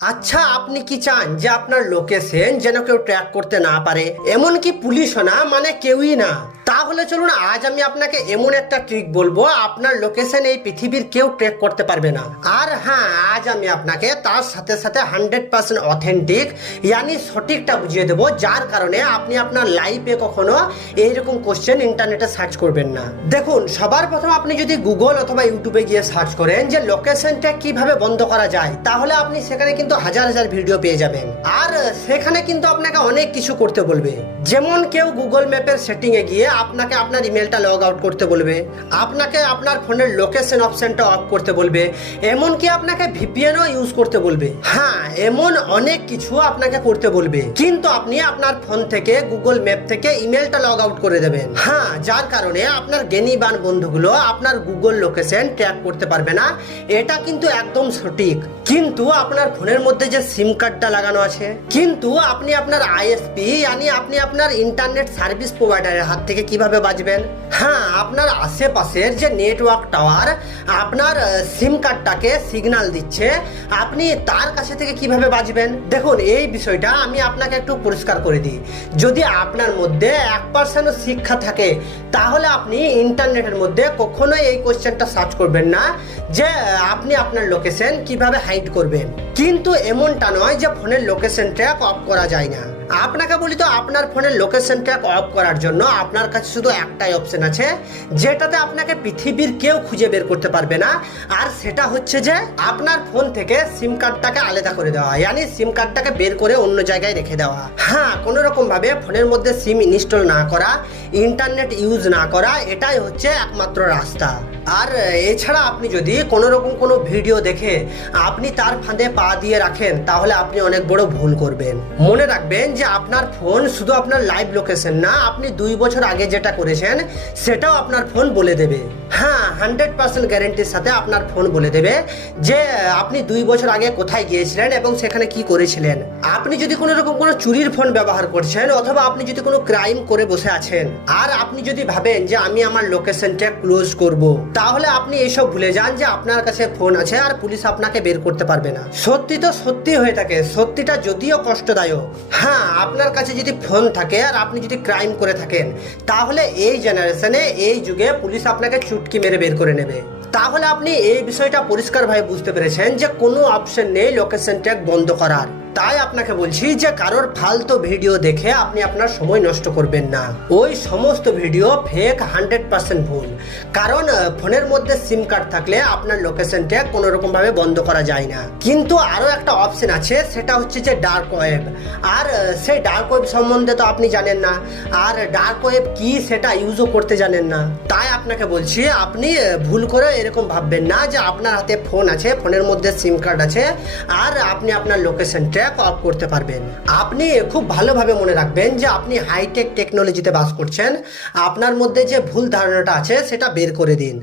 আচ্ছা আপনি কি চান যে আপনার লোকেশন যেন কেউ ট্র্যাক করতে না পারে? এমনকি পুলিশও না মানে কেউই না। তাহলে চলুন, আজ আমি আপনাকে এমন একটা ট্রিক বলব, আপনার লোকেশন এই পৃথিবীর কেউ ট্রেক করতে পারবে না। আর হ্যাঁ আজ আমি আপনাকে তার সাথে সাথে হান্ড্রেড পার্সেন্ট অথেন্টিক ইয়ানি সঠিকটা বুঝিয়ে দেবো, যার কারণে আপনি আপনার লাইফে কখনো এইরকম কোশ্চেন ইন্টারনেটে সার্চ করবেন না। দেখুন, সবার প্রথম আপনি যদি গুগল অথবা ইউটিউবে গিয়ে সার্চ করেন যে লোকেশনটা কীভাবে বন্ধ করা যায়, তাহলে আপনি সেখানে কিন্তু হাজার হাজার ভিডিও পেয়ে যাবেন। আর সেখানে কিন্তু আপনাকে অনেক কিছু করতে বলবে। যেমন কেউ গুগল ম্যাপের সেটিং এ গিয়ে আপনাকে আপনার ইমেলটা লগ আউট করতে বলবে, আপনাকে আপনার ফোনের লোকেশন অপশনটা অফ করতে বলবে, এমনকি আপনাকে ভিপিএনও ইউজ করতে বলবে। হ্যাঁ এমন অনেক কিছু আপনাকে করতে বলবে। কিন্তু আপনি আপনার ফোন থেকে গুগল ম্যাপ থেকে ইমেলটা লগ আউট করে দেবেন। হ্যাঁ যার কারণে আপনার জ্ঞানীবান বন্ধুগুলো আপনার গুগল লোকেশন ট্র্যাক করতে পারবে না। এটা কিন্তু একদম সঠিক। কিন্তু আপনার ফোনের মধ্যে যে সিম কার্ডটা লাগানো আছে, কিন্তু আপনি আপনার আইএসপি yani আপনি আপনার ইন্টারনেট সার্ভিস প্রোভাইডারের হাত থেকে কীভাবে বাঁচবেন? হ্যাঁ আপনার আশেপাশের যে নেটওয়ার্ক টাওয়ার আপনার সিম কার্ডটাকে সিগন্যাল দিচ্ছে। আপনি তার কাছে থেকে কীভাবে বাঁচবেন? দেখুন, এই বিষয়টা আমি আপনাকে একটু পরিষ্কার করে দিই। যদি আপনার মধ্যে এক পার্সেন্টও শিক্ষা থাকে, তাহলে আপনি ইন্টারনেটের মধ্যে কখনোই এই কোয়েশ্চেনটা সার্চ করবেন না, যে, আপনি আপনার লোকেশন কীভাবে হাইড করবেন। কিন্তু এমনটা নয় যে ফোনের লোকেশনটা অফ করা যায় না। আপনাকে বলি তো, আপনার ফোনের লোকেশন ট্র্যাক অফ করার জন্য আপনার কাছে শুধু একটাই অপশন আছে, যেটাতে আপনাকে পৃথিবীর কেউ খুঁজে বের করতে পারবে না। আর সেটা হচ্ছে যে, আপনার ফোন থেকে সিম কার্ডটাকে আলাদা করে দেওয়া ইয়ানি সিম কার্ডটাকে বের করে অন্য জায়গায় রেখে দেওয়া। হ্যাঁ কোনো রকম ভাবে ফোনের মধ্যে সিম ইনস্টল না করা ইন্টারনেট ইউজ না করা, এটাই হচ্ছে একমাত্র রাস্তা। আর এছাড়া আপনি যদি কোনো রকম কোনো ভিডিও দেখে আপনি তার ফাঁদে পা দিয়ে রাখেন, তাহলে আপনি অনেক বড় ভুল করবেন। মনে রাখবেন যে আপনার ফোন শুধু আপনার লাইভ লোকেশন না, আপনি দুই বছর আগে যেটা করেছেন, সেটাও আপনার ফোন বলে দেবে। হ্যাঁ হান্ড্রেড পার্সেন্ট গ্যারেন্টির সাথে আপনার ফোন বলে দেবে যে, আপনি দুই বছর আগে কোথায় গিয়েছিলেন এবং সেখানে কি করেছিলেন। আপনি যদি কোনো রকম কোনো চুরির ফোন ব্যবহার করছেন, অথবা আপনি যদি কোনো ক্রাইম করে বসে আছেন, আর আপনি যদি ভাবেন যে আমি আমার লোকেশনটা ক্লোজ করব তাহলে আপনি এইসব ভুলে যান যে আপনার কাছে ফোন আছে আর পুলিশ আপনাকে বের করতে পারবে না। সত্যি তো সত্যি হয়ে থাকে, সত্যিটা যদিও কষ্টদায়ক। হ্যাঁ আপনার কাছে যদি ফোন থাকে আর আপনি যদি ক্রাইম করে থাকেন, তাহলে এই জেনারেশনে, এই যুগে পুলিশ আপনাকে চুটকি মেরে বের করে নেবে। তাহলে আপনি এই বিষয়টা পরিষ্কারভাবে বুঝতে পেরেছেন যে কোনো অপশন নেই লোকেশন ট্যাগ বন্ধ করার। তাই আপনাকে বলছি যে কারোর ফালতু ভিডিও দেখে আপনি আপনার সময় নষ্ট করবেন না। ওই সমস্ত ভিডিও ফেক হান্ড্রেড পার্সেন্ট ভুল। কারণ ফোনের মধ্যে সিম কার্ড থাকলে আপনার লোকেশন ট্যাগ কোনো রকম ভাবে বন্ধ করা যায় না। কিন্তু আরও একটা অপশন আছে, সেটা হচ্ছে যে ডার্ক ওয়েব আর সেই ডার্ক ওয়েব সম্বন্ধে তো আপনি জানেন না। আর ডার্ক ওয়েব কি সেটা ইউজও করতে জানেন না। তাই আপনাকে বলছি, আপনি ভুল করে এরকম ভাববেন না যে আপনার হাতে ফোন আছে, ফোনের মধ্যে সিম কার্ড আছে। আর আপনি আপনার লোকেশন ট্র্যাক অফ করতে পারবেন। আপনি খুব ভালোভাবে মনে রাখবেন যে আপনি হাইটেক টেকনোলজিতে বাস করছেন। আপনার মধ্যে যে ভুল ধারণাটা আছে, সেটা বের করে দিন।